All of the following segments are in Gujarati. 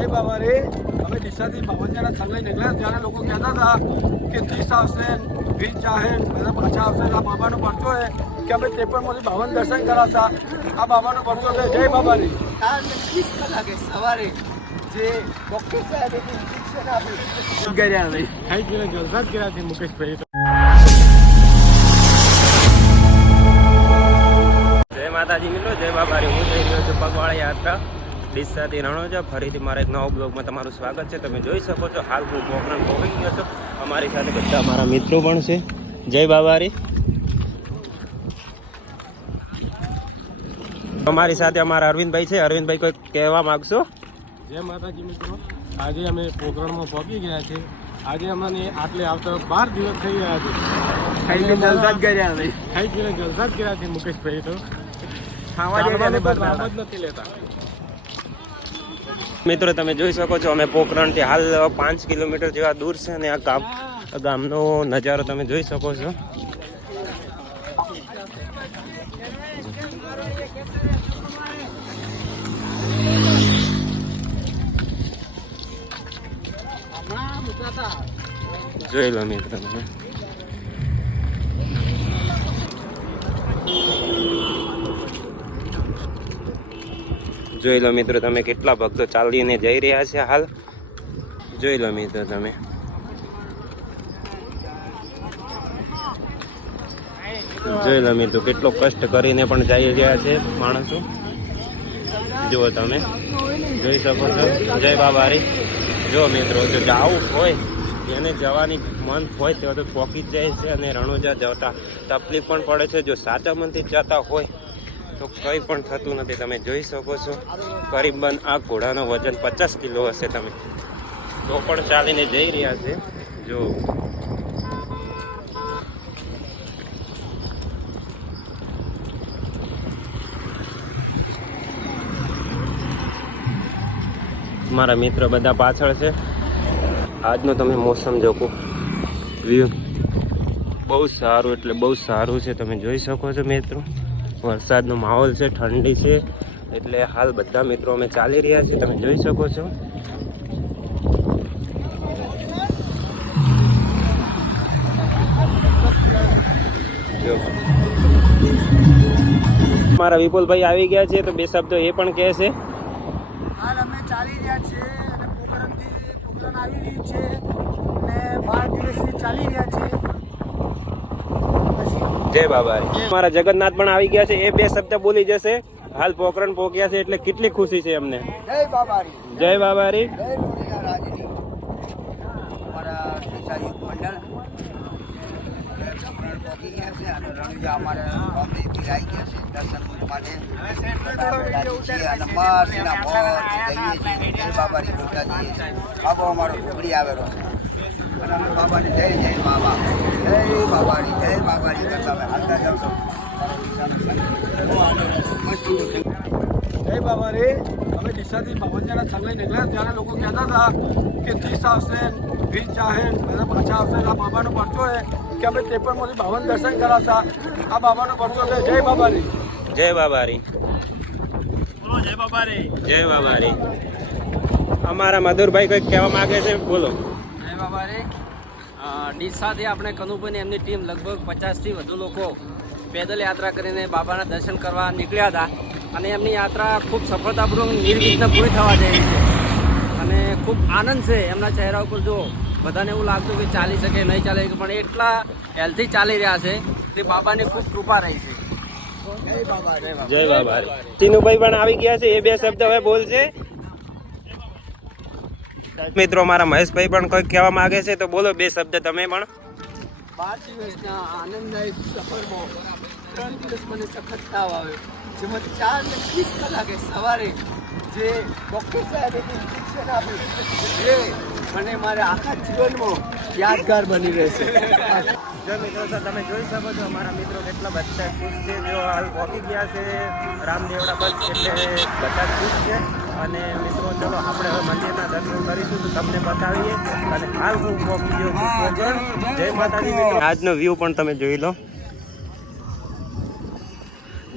જય બાબા રે. અમે ડીસાથી 52 જણા સંઘ નીકળ્યા ત્યારે લોકો કહેતા હતા કે 30 આવશે 20 જાહે બધા પાછા આવશે. આ બાબાનો પરચો છે કે અમે 53માંથી 52 દર્શન કરાતા. આ બાબાનો પરચો છે. જય બાબા રે. 30 કલાકે સવારે જે ડોક્ટર સાહેબ ઇન્જેક્શન આપ્યું ગયા નહીં થઈ ગયો જલસા જ કર્યા છે મુકેશભાઈ. જય માતાજી મિત્રો, જય બાબા રે. હું જઈ રહ્યો છું પગવાળા યાત્રા ડીસાથી રણોજા. ફરીથી મારા એક નવા બ્લોગમાં તમારું સ્વાગત છે. તમે જોઈ શકો છો હાલ હું પોખરણ પહોંચી ગયો છું. અમારી સાથે બધા મારા મિત્રો પણ છે. જય બાબા રે. અમારી સાથે અમારા અરવિંદભાઈ છે. અરવિંદભાઈ કોઈ કહેવા માગશો? જય માતાજી મિત્રો, આજે અમે પોખરણમાં પહોંચી ગયા છે. આજે અમને આટલે આવતા 12 દિવસ થઈ ગયા છે. ખાઈને જલસા જ કર્યા છે. ખાઈ પીને જલસા જ કર્યા છે મુકેશભાઈ. તો ખાવા જેવા નથી લેતા. મિત્રો તમે જોઈ શકો છો અમે પોખરણથી હાલ 5 કિલોમીટર જેવા દૂર છે અને આ ગામનો નજારો તમે જોઈ શકો છો. જોઈ લો મિત્રો તમે. જોઈ લો મિત્રો તમે કેટલા ભક્તો ચાલીને જઈ રહ્યા છે હાલ. જોઈ લો મિત્રો તમે. જોઈ લો મિત્રો કેટલો કષ્ટ કરીને પણ જઈ રહ્યા છે માણસો. જુઓ તમે જોઈ શકો છો. જય બાબા રે. જો મિત્રો જો જવું હોય એને જવાની મન હોય તો પહોંચી જ જાય છે અને રણોજા જતા તકલીફ પણ પડે છે. જો સાચા મનથી જતા હોય તો કંઈ પણ થતું નથી. તમે જોઈ શકો છો કરીબન આ ઘોડાનો વજન 50 કિલો હશે. તમે તો પણ ચાલીને જઈ રહ્યા છે. જો મારા મિત્ર બધા પાછળ છે. આજનો તમે મોસમ જોકો વ્યૂ બહુ સારું એટલે બહુ સારું છે. તમે જોઈ શકો છો મિત્રો વરસાદનો માહોલ છે, ઠંડી છે એટલે હાલ બધા મિત્રો અમે ચાલી રહ્યા છીએ. તમે જોઈ શકો છો. જો મારા વિપુલભાઈ આવી ગયા છે તો બે શબ્દો એ પણ કહે છે. હાલ અમે ચાલી રહ્યા છીએ અને પોખરણ આવી રહ્યું છે અને 12 દિવસથી ચાલી રહ્યા છીએ. જય બાબા રે. મારા જગન્નાથ પણ આવી ગયા છે. એ બે શબ્દ બોલી જશે. હાલ પોખરણ પહોંચ્યા છે એટલે કેટલી ખુશી છે અમને. જય બાબા રે. જય બાબા રે. જય લોણીયા રાજની અમારા ડીસાયુગ મંડળ પોખરણ પહોંચી ગયા છે અને રણુજા અમારા બોમ્બેથી આવી ગયા છે દર્શન માટે. અને મસ્તીના મોરથી જઈએ છીએ. જય બાબા રી બોલતા જઈએ છીએ. બાબો અમારો ઢોકળી આવેલો છે અને અમે બાબાને જય જય બાબા જય બાબારી જય બાબારી કરતા અમે હાલતા જાઉં. જય બાબા રે. અમે ડીસાથી 52 જણા સંઘ નીકળ્યા ત્યારે લોકો કહેતા હતા કે 30 આવશે 20 જાહે બધા પાછા આવશે. આ બાબાનો પરચો છે કે અમે 53માંથી 52 દર્શન કરાતા. આ બાબાનો પરચો છે. જય બાબા રે. જય બાબા રે. જય બાબા રે. જય બાબા રે. અમારા મધુરભાઈ કંઈક કહેવા માંગે છે, બોલો. જય બાબા રે. ડીસાથી આપણે કનુભાઈ એમની ટીમ લગભગ 50થી વધુ લોકો પેદલ યાત્રા કરીને બાબાના દર્શન કરવા નીકળ્યા હતા અને એમની યાત્રા ખૂબ સફળતાપૂર્વક નિર્વિઘ્ન પૂરી થવા જઈ રહી છે અને ખૂબ આનંદ છે એમના ચહેરા ઉપર. જો બધાને એવું લાગતું કે ચાલી શકે નહીં ચાલી શકે પણ એટલા હેલ્થી ચાલી રહ્યા છે તે બાબાની ખૂબ કૃપા રહી છે. જય બાબા રે. ટીનુભાઈ પણ આવી ગયા છે. એ બે શબ્દ હવે બોલશે. મિત્રો મારા મહેશભાઈ પણ કંઈક કહેવા માંગે છે તો બોલો બે શબ્દ તમે પણ. 12 દિવસના આનંદદાયક સફરમાં 3 દિવસ મને સખત તાવ આવ્યો જેમાં 4 ને 30 કલાકે સવારે જે ડોક્ટર સાહેબે ઇન્જેક્શન આપ્યું એ મને મારા આખા જીવનમાં યાદગાર બની રહેશે. જો મિત્રો તો તમે જોઈ શકો છો અમારા મિત્રો કેટલા બધા ખુશ છે. જો હાલ પહોંચી ગયા છે રામદેવડા બસ એટલે બધા ખુશ છે. અને મિત્રો ચલો આપણે હવે મંદિરના દર્શન કરીશું તો તમને બતાવીએ. અને હાલ હું પહોંચી ગયો છું પોખરણ. જય માતાજી મિત્રો. આજનો વ્યૂ પણ તમે જોઈ લો.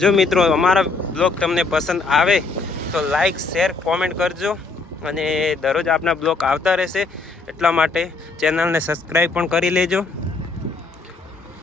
જો મિત્રો અમારા બ્લોગ તમને પસંદ આવે તો લાઈક શેર કોમેન્ટ કરજો. અને દરરોજ આપના બ્લોગ આવતા રહેશે, એટલા માટે ચેનલને સબસ્ક્રાઈબ પણ કરી લેજો.